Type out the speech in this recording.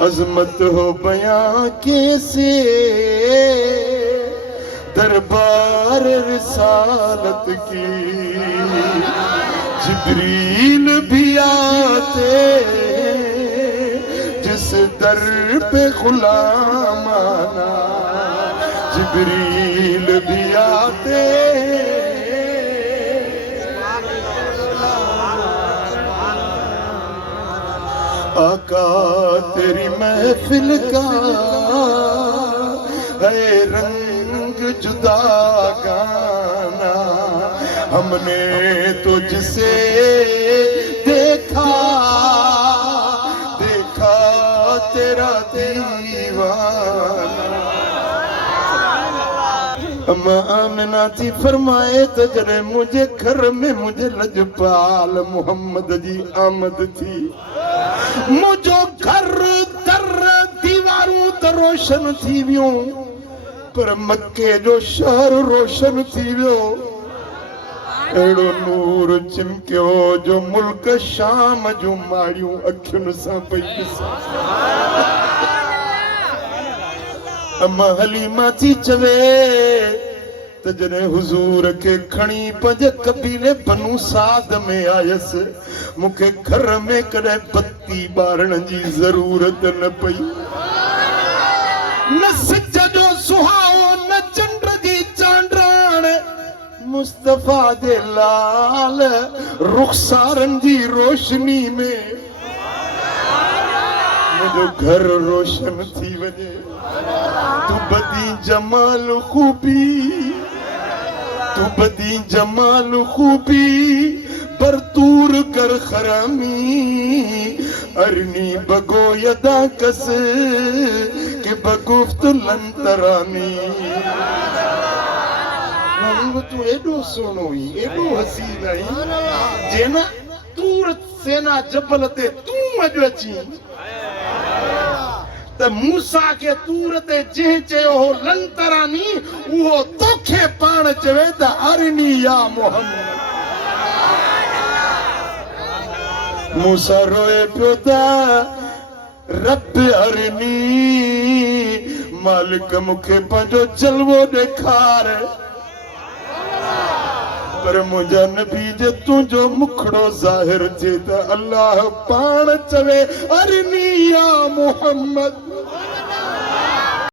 अजमत हो बयां कैसे दरबार रिसालत की। जिब्रील भी आते जिस दर पे गुलाम आना, जिब्रील भी आते। आका तेरी महफिल का है रंग जुदा गाना, हमने तो जिसे देखा देखा तेरा दीवाना। अम्मा आमिना थी फरमाए तो जरे मुझे घर में मुझे लजपाल मोहम्मद जी आमद थी। मुझो घर दर दीवारूं तो रोशन थी वियो, पर मक्के जो शहर रोशन थी वियो। एड़ो नूर चिमकियो जो मुल्क शाम जो माड़ियूं अखियुनि सां पई ॾिसां। अम्मा हलीमा थी चवे त जॾहिं हुजूर खे खणी पंहिंजे कबीले बनू साद में आयसि, मूंखे घर में कॾहिं बत्ती ॿारण जी ज़रूरत न पई। न सिज जो सुहाओ न चंड जी चांडराण, मुस्तफा जे लाल रुखसारनि जी रोशनी में मुंहिंजो घर रोशन थी वञे। तू बदी जमाल खूबी, तू बदी जमाल खूबी बरतूर कर खरामी, अरनी बगो यदा कस के बगुफ्त लंतरानी। तू एडो सोनो ही एडो हसीन आई जेना तूर सेना जबल ते तू अॼु अची त मूसा के तूर ते जंहिं चयो हो लंतरानी, उहो तोखे पाण चवे त अरनी या मोहम्मद। मूसा रोए पियो त रब अरनी, मालिक मूंखे पंहिंजो जलवो ॾेखार। पर मुंहिंजा नबी जे तुंहिंजो मुखड़ो ज़ाहिर थिए त अल्लाह पाण चवे अरनी या मोहम्मद।